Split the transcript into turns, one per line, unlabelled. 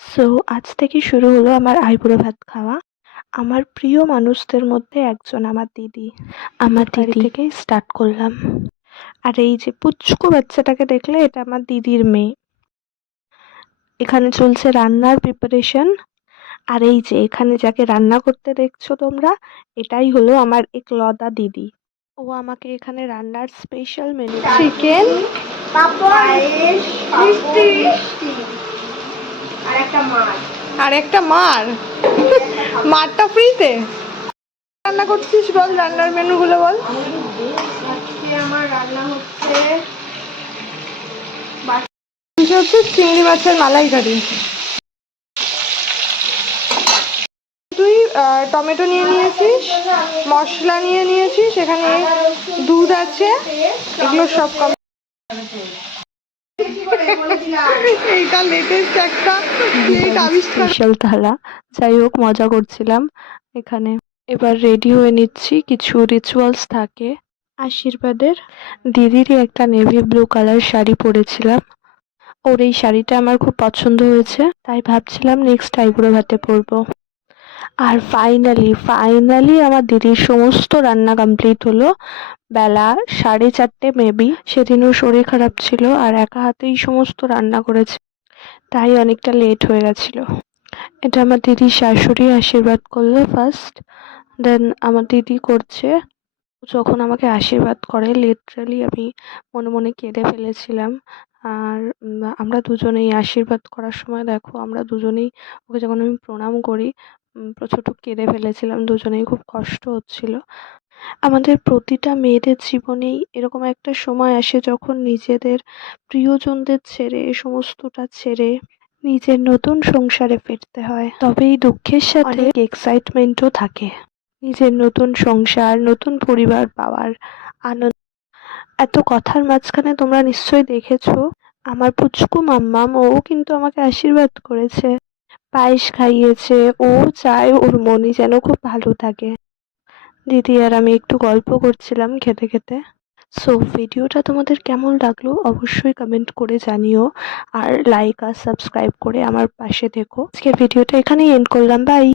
So আজ থেকে শুরু হলো আমার আইবুড়ো ভাত খাওয়া। আমার প্রিয় মানুষদের মধ্যে একজন আমার দিদি। আমার দিদি থেকে স্টার্ট করলাম। আর এই যে পুচকু বাচ্চাটাকে দেখলে এটা আমার দিদির মেয়ে। এখানে চলছে রান্নার প্রিপারেশন আর এই যে এখানে যাকে রান্না করতে দেখছ তোমরা এটাই হলো আমার একলতা দিদি। ও আমাকে এখানে রান্নার স্পেশাল মেনু চিকেন
পায়েস মিষ্টি। আর একটা
মার? মারটা ফ্রিতে? রান্না করছিস বল রান্নার মেনুগুলো বল।
আজকে আমার রান্না হচ্ছে
হচ্ছে চিংড়ি মাছের মালাইকারি। তুই টমেটো নিয়ে নিয়েছিস মশলা নিয়ে নিয়েছিস এখানে দুধ আছে এগুলো সব কম এইটা লেটেস্ট একটা আবিষ্কার।
যাই হোক, মজা করছিলাম এখানে। এবার রেডি হয়ে নিচ্ছি। কিছু রিচুয়ালস থাকে। আশীর্বাদের। দিদিরই একটা নেভি ব্লু কালার শাড়ি পরেছিলাম। ওর এই শাড়িটা আমার খুব পছন্দ হয়েছে। তাই ভাবছিলাম নেক্সট আইবুড়ো ভাতে পরবো। আর ফাইনালি ফাইনালি আমার দিদির সমস্ত রান্না কমপ্লিট হলো। বেলা সাড়ে চারটে মেবি সেদিনও শরীর খারাপ ছিল আর একা হাতেই সমস্ত রান্না করেছে। তাই অনেকটা লেট হয়ে গেছিল। এটা আমার দিদির শাশুড়ি আশীর্বাদ করল ফার্স্ট দেন আমার দিদি করছে। যখন আমাকে আশীর্বাদ করে লিটারালি আমি মনে মনে কেঁদে ফেলেছিলাম। আর আমরা দুজনেই আশীর্বাদ করার সময় দেখো, আমরা দুজনেই ওকে যখন আমি প্রণাম করি প্রচুর কেঁদে ফেলেছিলাম, দুজনেই খুব কষ্ট হচ্ছিল। আমাদের প্রতিটা মেয়েদের জীবনেই এরকম একটা সময় আসে যখন নিজেদের প্রিয়জনদের ছেড়ে সমস্তটা ছেড়ে নিজের নতুন সংসারে ফিরতে হয়। তবে এই দুঃখের সাথে এক্সাইটমেন্টও থাকে। নিজের নতুন সংসার, নতুন পরিবার পাওয়ার আনন্দ। এত কথার মাঝখানে তোমরা নিশ্চয়ই দেখেছ, আমার পুচকু মাম্মাম ও কিন্তু আমাকে আশীর্বাদ করেছে। পায়েস খাইয়েছে। ও চায় ওর মনে যেন খুব ভালো থাকে। দিদি আর আমি একটু গল্প করছিলাম খেতে খেতে। সো ভিডিওটা তোমাদের কেমন লাগল অবশ্যই কমেন্ট করে জানিও। আর লাইক আর সাবস্ক্রাইব করে আমার পাশে থেকো। আজকের ভিডিওটা এখানেই এন্ড করলাম। বাই